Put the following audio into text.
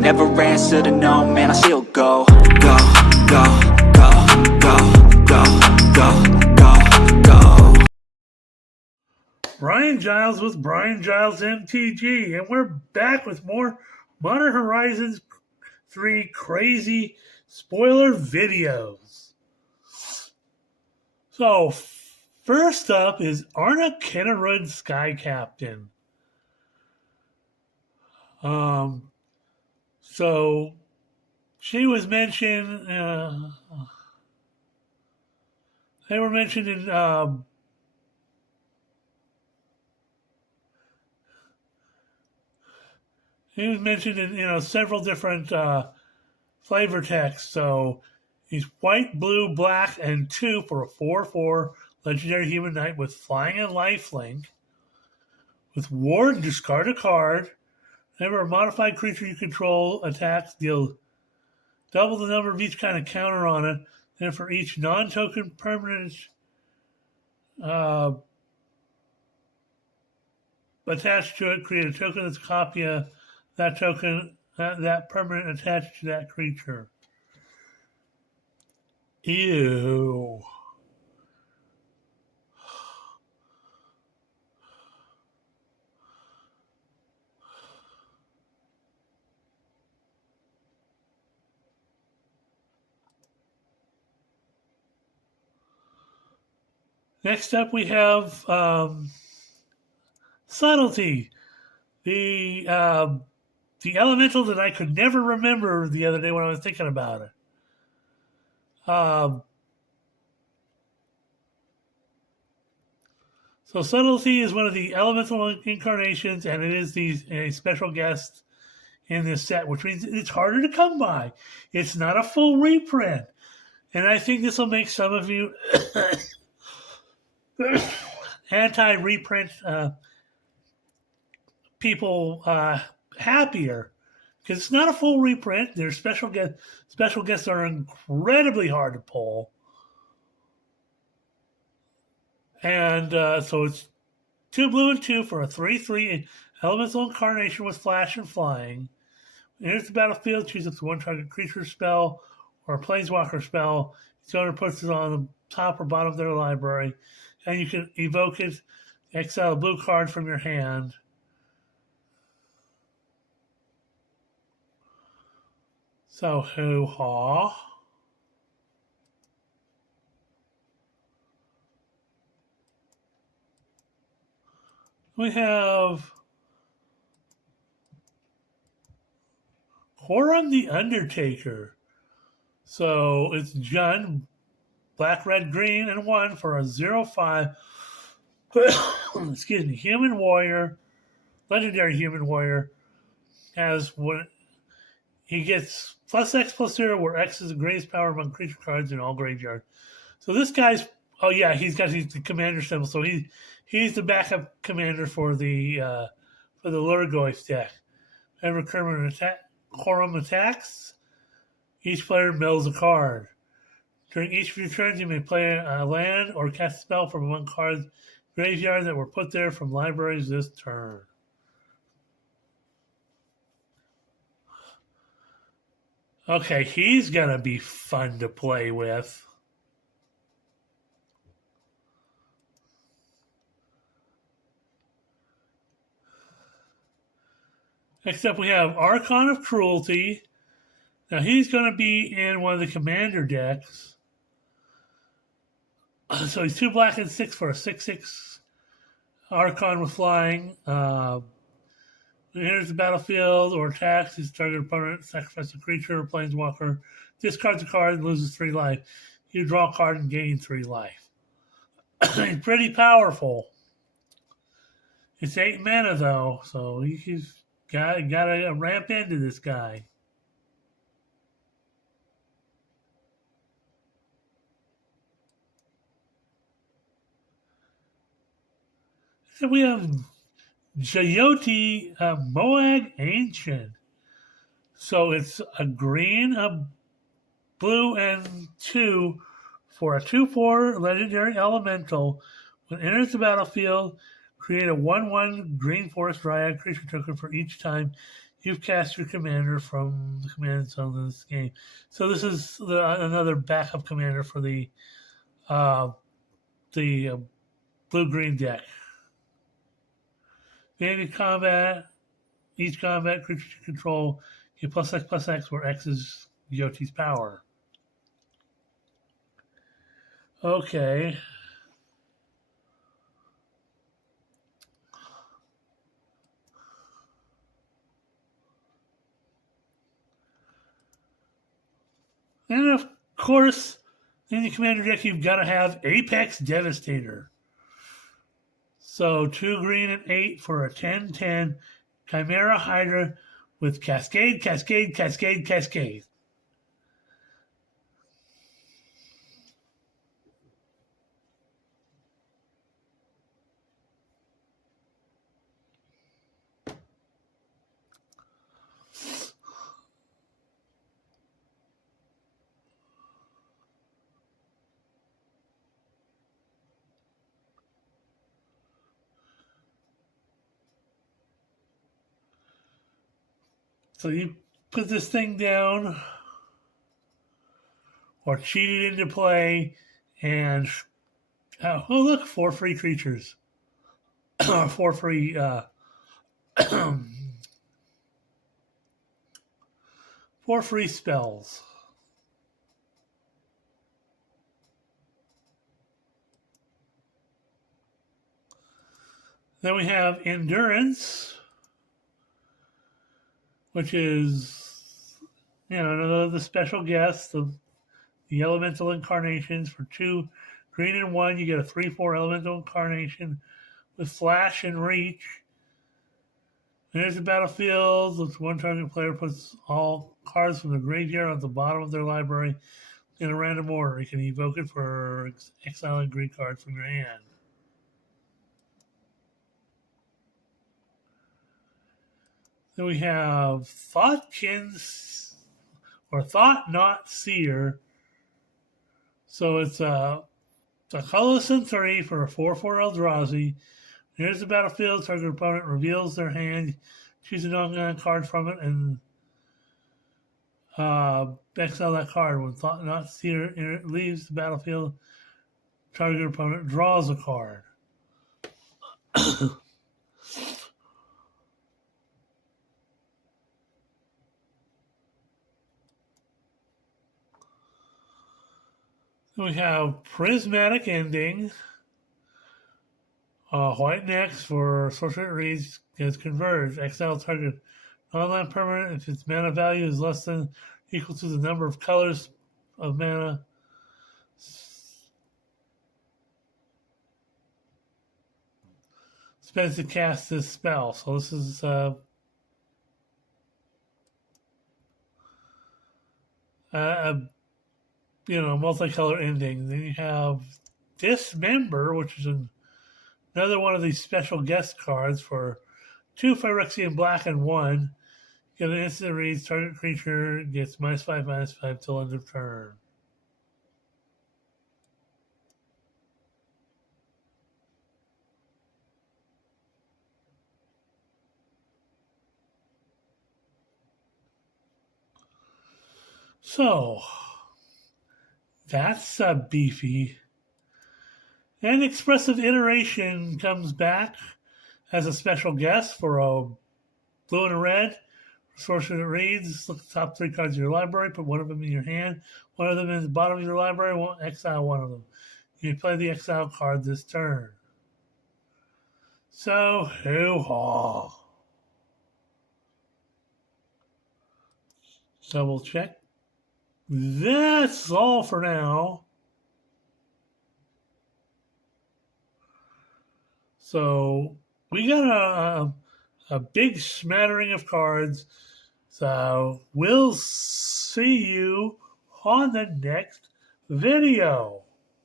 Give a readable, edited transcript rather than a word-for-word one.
never answer to no, man, I still go. Go, go, go, go, go, go, go, go. Brian Giles with Brian Giles MTG, and we're back with more Modern Horizons 3 crazy spoiler videos. So, first up is Arna Kennerud Sky Captain. So she was mentioned. They were mentioned in. He was mentioned in several different flavor texts. So he's white, blue, black, and 2 for a 4/4 legendary human knight with flying and lifelink. With ward, discard a card. Whenever a modified creature you control attacks, deal double the number of each kind of counter on it. Then for each non-token permanent attached to it, create a token that's a copy of that token, that permanent attached to that creature. Ew. Next up, we have Subtlety, the elemental that I could never remember the other day when I was thinking about it. So Subtlety is one of the elemental incarnations, and it is a special guest in this set, which means it's harder to come by. It's not a full reprint, and I think this will make some of you anti-reprint people happier, because it's not a full reprint. Their special guests are incredibly hard to pull, and so it's 2 blue and 2 for a 3/3 elemental incarnation with flash and flying. Enters the battlefield, choose up to one target creature spell or a planeswalker spell. Its owner puts it on the top or bottom of their library, and you can evoke it, exile a blue card from your hand. So, hoo-ha. We have Horum the Undertaker. So, it's Jund, black, red, green, and 1 for a 0/5. Excuse me, human warrior, legendary human warrior, has what he gets +X/+0, where X is the greatest power among creature cards in all graveyard. So this guy's he's got the commander symbol, so he's the backup commander for the Lurgoyf deck. Whenever Horum attacks, each player mills a card. During each of your turns, you may play a land or cast a spell from among cards graveyard that were put there from libraries this turn. Okay, he's going to be fun to play with. Next up, we have Archon of Cruelty. Now, he's going to be in one of the commander decks. So he's 2 black and 6 for a 6/6 Archon with flying. When he enters the battlefield or attacks, his target opponent sacrifices a creature or planeswalker, discards a card, and loses 3 life. You draw a card and gain 3 life. He's pretty powerful. It's 8 mana though, so he's got to ramp into this guy. So we have Jayoti Moag Ancient. So it's a green, a blue, and 2 for a 2/4 legendary elemental. When it enters the battlefield, create a 1/1 green forest dryad creature token for each time you've cast your commander from the command zone in this game. So this is another backup commander for the blue-green deck. Beginning combat, each combat creature you control get +X/+X, where X is Yoti's power. Okay. And of course, in the commander deck, you've got to have Apex Devastator. So 2 green and 8 for a 10/10 Chimera Hydra with Cascade, Cascade, Cascade, Cascade. So you put this thing down or cheat it into play and oh look, 4 free creatures. 4 free 4 free spells. Then we have Endurance, which is, the special guest, the elemental incarnations. For 2 green and 1, you get a 3/4 elemental incarnation with flash and reach. And there's the battlefield. With 1 target player puts all cards from the graveyard at the bottom of their library in a random order. You can evoke it for exiling green card from your hand. Then we have Thoughtkin's or Thought Not Seer. So it's a colorless and 3 for a 4/4 Eldrazi. Here's the battlefield. Target opponent reveals their hand, choose a non-land card from it, and exile that card. When Thought Not Seer leaves the battlefield, target opponent draws a card. We have Prismatic Ending. White next for Sorcerer Reads gets converged. Exile target non-land permanent if its mana value is less than equal to the number of colors of mana. Spends to cast this spell. So this is multicolor ending. Then you have Dismember, which is another one of these special guest cards for 2 Phyrexian black and 1. Get an instant reads, target creature gets -5/-5 till end of turn. So that's beefy. And Expressive Iteration comes back as a special guest for a blue and a red. Sorcerer that reads, look at the top 3 cards of your library, put one of them in your hand, one of them in the bottom of your library, exile one of them. You play the exile card this turn. So, hoo-ha. Double check. That's all for now. So we got a big smattering of cards. So we'll see you on the next video.